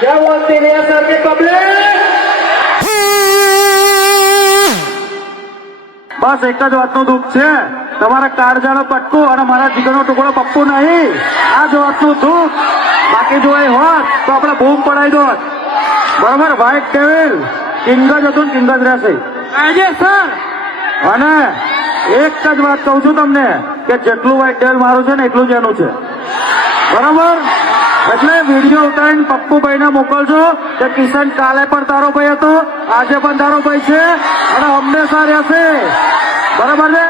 क्या बोलती है सर की पब्लिक? બસ એક જ વાતનું દુઃખ છે, તમારા કાળજાનો પટકો અને મારા જીગરનો ટુકડો પપ્પુ નહીં, આ જ વાતનું દુઃખ. બાકી જો એ હોત તો આપણે બૂમ પડાવી દોત. બરોબર, વ્હાઇટ ડેવિલ કિંગ જ હતું ને કિંગ જ રહેશે. આજે સર અને એક જ વાત કહું છું તમને કે જેટલું વ્હાઇટ ડેવિલ મારું છે ને એટલું જ એનું છે. બરોબર, એટલે વિડીયો ઉતારીને પપ્પુભાઈને મોકલજો કે કિશન કાલે પણ તારો ભાઈ હતો, આજે પણ તારો ભાઈ છે અને હંમેશા રહેશે. બરાબર છે?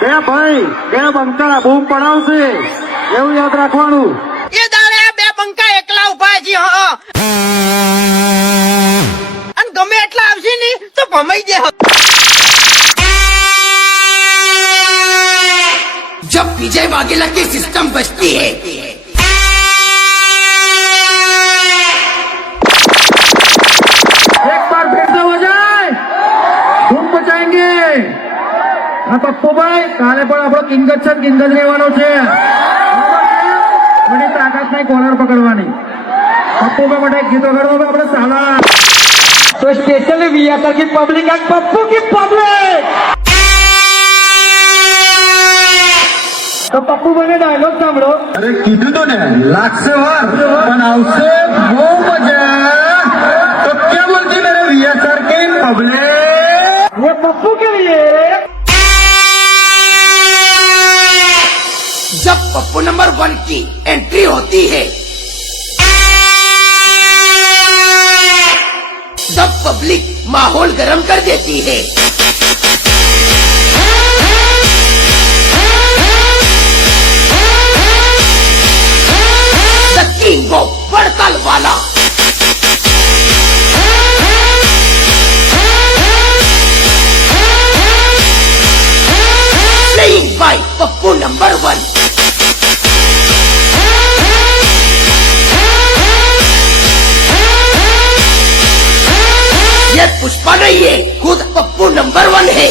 બે ભાઈ બે બંકા બૂમ પડાવશે એવું યાદ રાખવાનું. એ દાડે આ બે બંકા એકલા ઉભા છે. હા, અને ગમે એટલા આવશે ને તો ભમાઈ દે. जब विजय वाघेला की सिस्टम बचती है, एक बार फिर से हो जाए, धूम मचाएंगे. હા પપ્પુભાઈ, કાલે પણ આપણો કિંગ જ છે, કિંગ જ રહેવાનો છે. મને તાકાત નહીં કોલર પકડવાની. પપ્પુભાઈ માટે એક ગીતો કરો આપણે સાલા. तो स्पेशली वियाकर की पब्लिक एंड पप्पू की पब्लिक. तो पप्पू बने डायलॉग सामड़ो. અરે કીધું તો ને, લાગશે વાર પણ આવશે બહુ મજા. તો क्या बोलती मेरे विया सर की पब्लिक? ये पप्पू के लिए. जब पप्पू नंबर 1 की एंट्री होती है तब पब्लिक माहौल गर्म कर देती है. द किंग ऑफ वड़ताल वाला. Playing by Pappu number 1. ये पुष्पा नहीं है, खुद पप्पू नंबर 1 है.